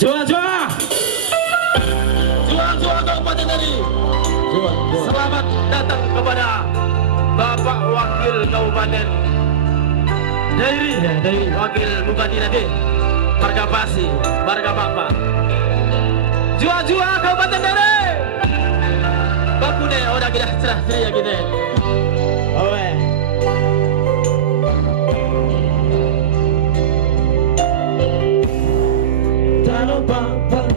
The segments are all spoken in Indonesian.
Jua Kabupaten Dari. Selamat datang kepada Bapak Wakil Kabupaten Dairi, Wakil Bupati Nade, Marga Pasi, Marga Bapak. Jua Kabupaten Dari. Bakune udah kita cerah ceria kita. Oke. Tanah Bapak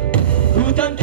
hutan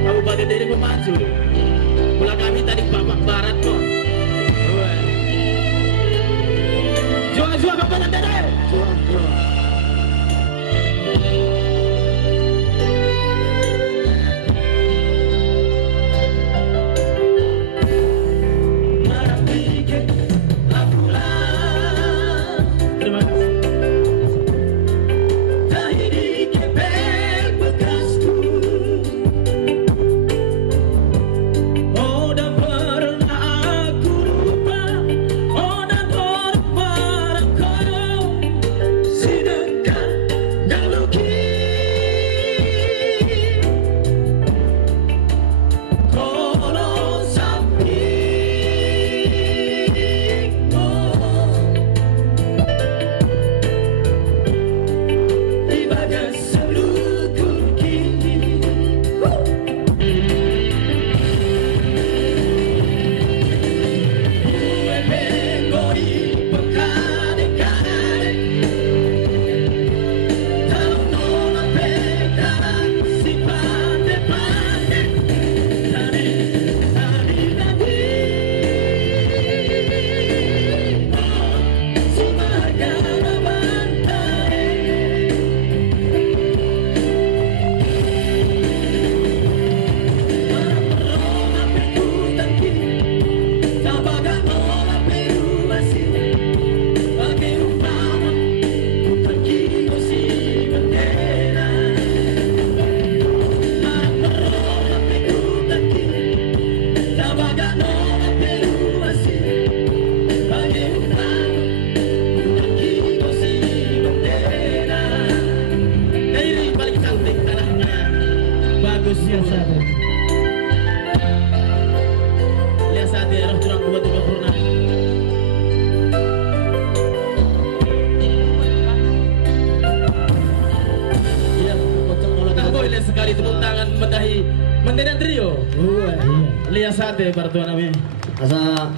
Kabupaten Dairi pemaju. Pulang kami tadi Bapak Barat kok. Jua Kabupaten Dairi. meriah sekali tepuk tangan mendahi Mendidan Trio. Lihat sate para tuan kami. Asa